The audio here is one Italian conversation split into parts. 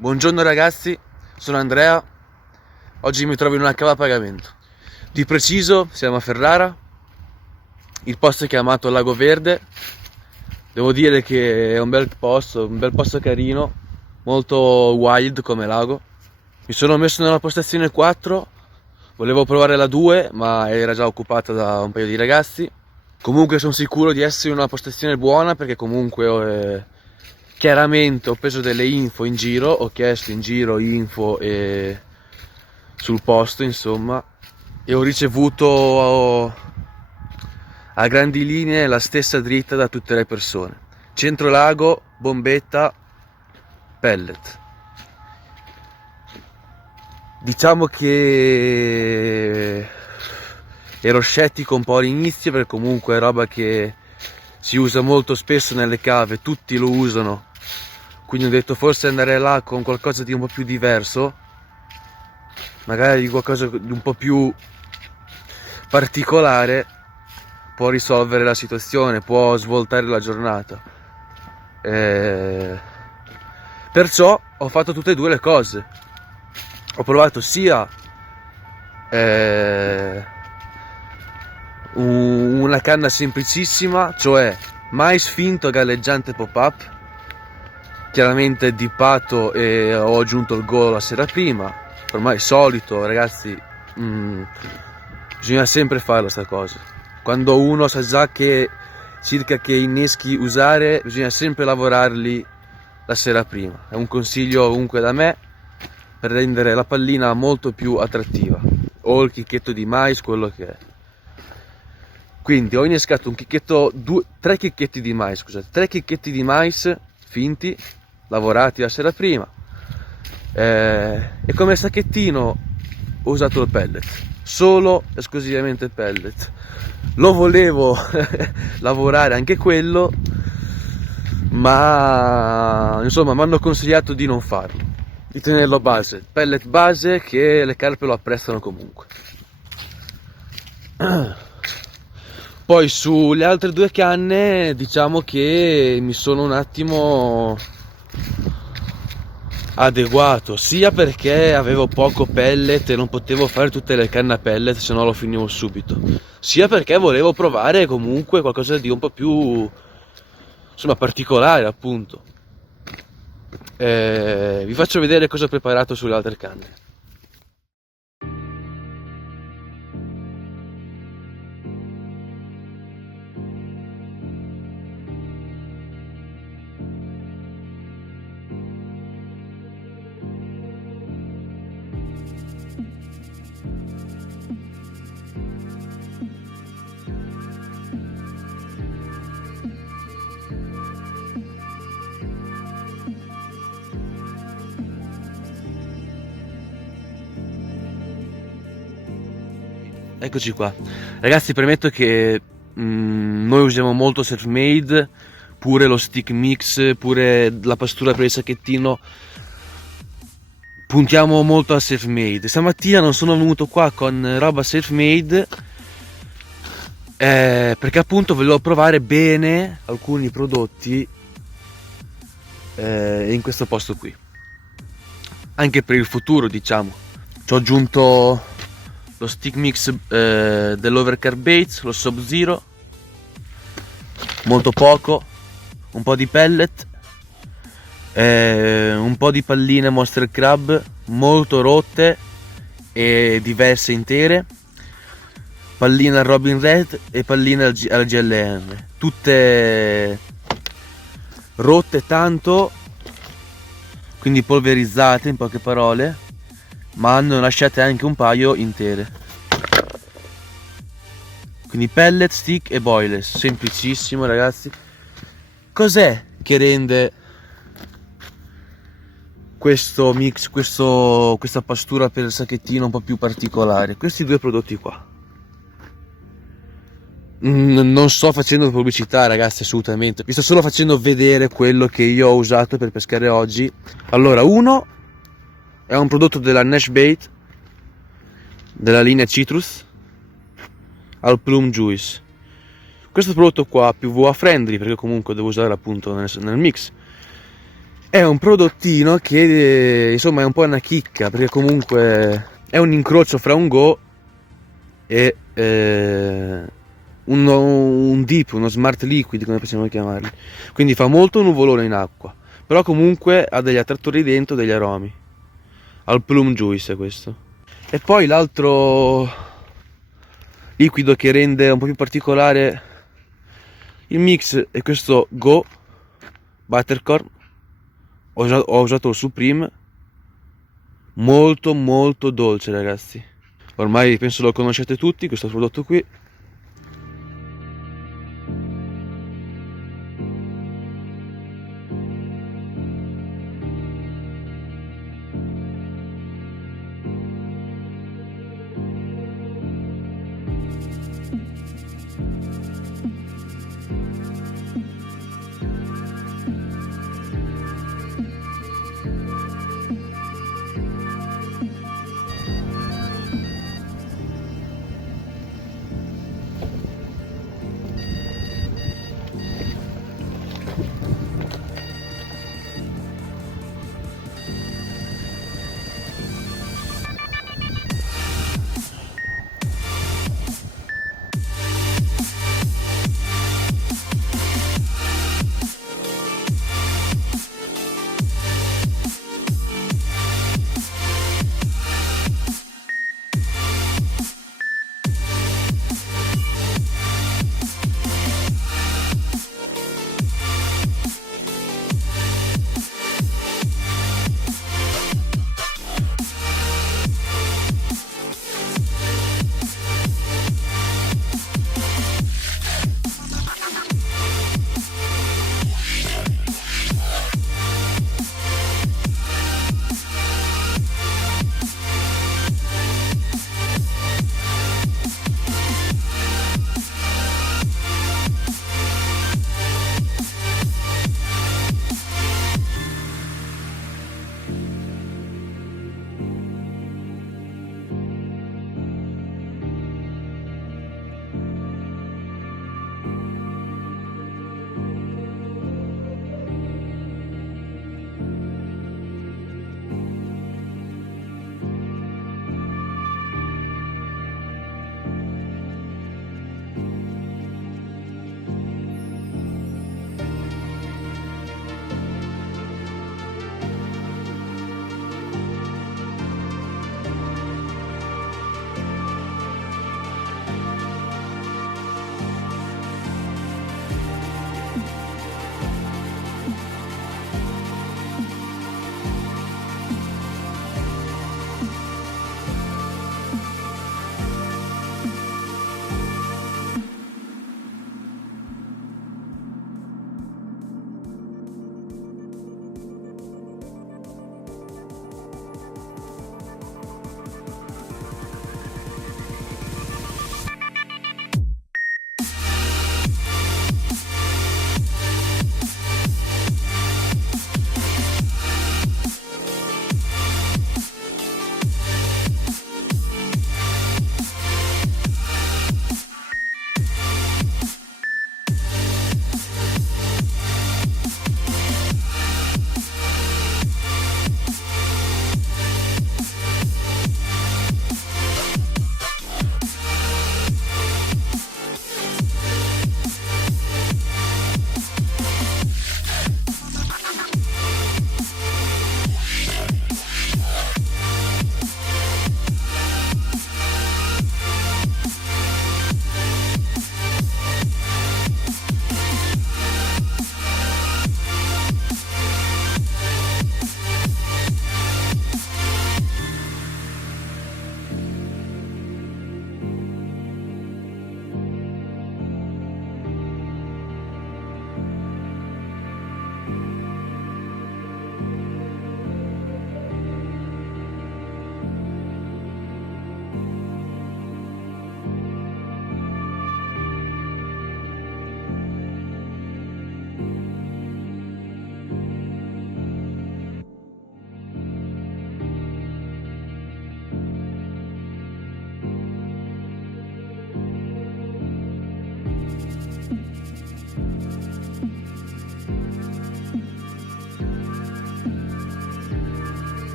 Buongiorno ragazzi, sono Andrea. Oggi mi trovo in una cava a pagamento. Di preciso siamo a Ferrara. Il posto è chiamato Lago Verde. Devo dire che è un bel posto carino, molto wild come lago. Mi sono messo nella postazione 4. Volevo provare la 2, ma era già occupata da un paio di ragazzi. Comunque sono sicuro di essere in una postazione buona perché comunque chiaramente ho preso delle info in giro, ho chiesto in giro info sul posto, insomma, e ho ricevuto a grandi linee la stessa dritta da tutte le persone. Centro lago, bombetta, pellet. Diciamo che ero scettico un po' all'inizio perché comunque è roba che si usa molto spesso nelle cave, tutti lo usano. Quindi ho detto forse andare là con qualcosa di un po' più diverso, magari di qualcosa di un po' più particolare, può risolvere la situazione, può svoltare la giornata. Perciò ho fatto tutte e due le cose. Ho provato sia una canna semplicissima, cioè mais finto galleggiante pop-up, chiaramente dippato, e ho aggiunto il golo la sera prima. Ormai è solito, ragazzi, bisogna sempre fare questa cosa. Quando uno sa già che circa che inneschi usare, bisogna sempre lavorarli la sera prima. È un consiglio comunque da me per rendere la pallina molto più attrattiva, o il chicchetto di mais, quello che è. Quindi ho innescato tre chicchetti di mais finti, lavorati la sera prima, e come sacchettino ho usato il pellet, solo esclusivamente il pellet. Lo volevo lavorare anche quello, ma insomma mi hanno consigliato di non farlo, di tenerlo base, pellet base, che le carpe lo apprezzano comunque. Poi sulle altre due canne diciamo che mi sono un attimo adeguato, sia perché avevo poco pellet e non potevo fare tutte le canne a pellet, se no lo finivo subito, sia perché volevo provare comunque qualcosa di un po' più, insomma, particolare, appunto. Vi faccio vedere cosa ho preparato sulle altre canne. Eccoci qua. Ragazzi, premetto che noi usiamo molto self-made, pure lo stick mix, pure la pastura per il sacchettino. Puntiamo molto a self-made. Stamattina non sono venuto qua con roba self-made perché appunto volevo provare bene alcuni prodotti in questo posto qui. Anche per il futuro, diciamo. Ci ho aggiunto lo stick mix dell'Overcarb Baits, lo Sub Zero, molto poco, un po' di pellet, un po' di palline Monster Crab molto rotte e diverse intere, palline al Robin Red e palline al GLM, tutte rotte tanto, quindi polverizzate in poche parole, ma hanno lasciate anche un paio intere. Quindi pellet, stick e boilers, semplicissimo, ragazzi. Cos'è che rende questo mix, questa pastura per il sacchettino un po' più particolare? Questi due prodotti qua. Non sto facendo pubblicità, ragazzi, assolutamente. Vi sto solo facendo vedere quello che io ho usato per pescare oggi. Allora, uno è un prodotto della Nash Bait, della linea Citrus, al Plum Juice. Questo prodotto qua PVA friendly, perché comunque devo usare appunto nel mix, È un prodottino che insomma è un po' una chicca, perché comunque è un incrocio fra un Go e un Deep, uno Smart Liquid, come possiamo chiamarli. Quindi fa molto nuvolone in acqua, però comunque ha degli attrattori dentro, degli aromi. Al Plum Juice è questo. E poi l'altro liquido che rende un po' più particolare il mix è questo Go Buttercorn. Ho usato il Supreme, molto molto dolce, ragazzi. Ormai penso lo conoscete tutti questo prodotto qui.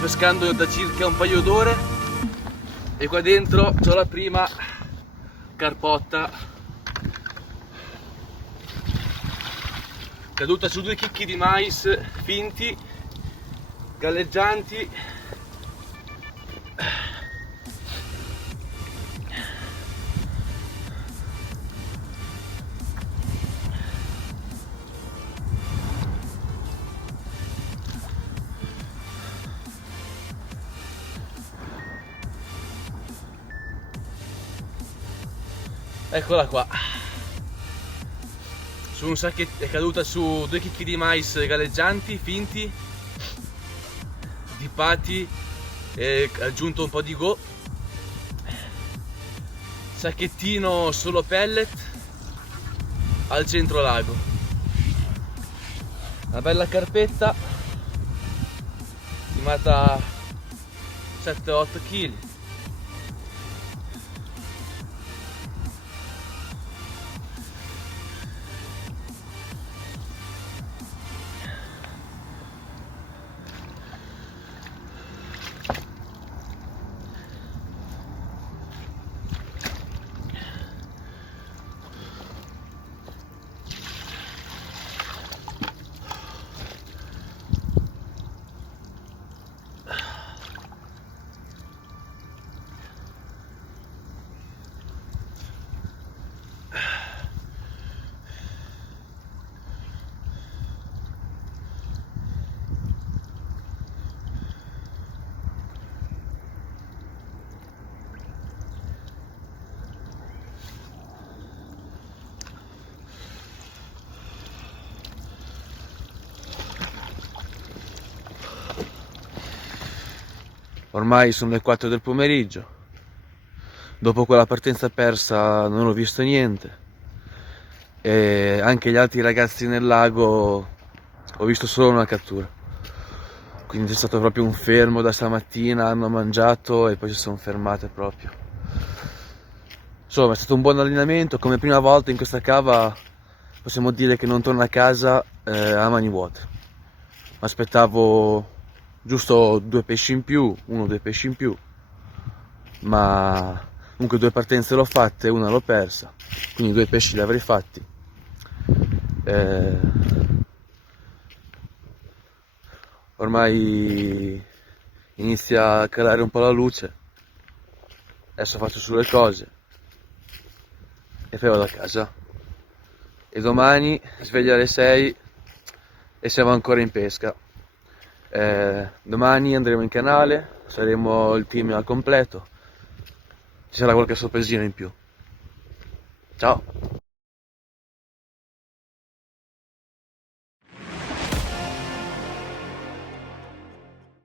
pescando da circa un paio d'ore e qua dentro c'ho la prima carpotta caduta su 2 chicchi di mais finti, galleggianti. Eccola qua, su un sacchetto, è caduta su 2 chicchi di mais galleggianti, finti, dipati e aggiunto un po' di go, sacchettino solo pellet al centro lago, una bella carpetta stimata 7-8 kg. Ormai sono le 4 del pomeriggio, dopo quella partenza persa non ho visto niente e anche gli altri ragazzi nel lago ho visto solo una cattura, quindi è stato proprio un fermo da stamattina, hanno mangiato e poi si sono fermate proprio. Insomma, è stato un buon allenamento, come prima volta in questa cava possiamo dire che non torno a casa a mani vuote. Mi aspettavo giusto 2 pesci in più, 1-2 pesci in più, ma comunque 2 partenze l'ho fatte, una l'ho persa, quindi 2 pesci li avrei fatti. Ormai inizia a calare un po' la luce, adesso faccio sulle cose e poi vado a casa. E domani sveglia alle 6 e siamo ancora in pesca. Domani andremo in canale, saremo il team al completo, ci sarà qualche sorpresina in più. Ciao!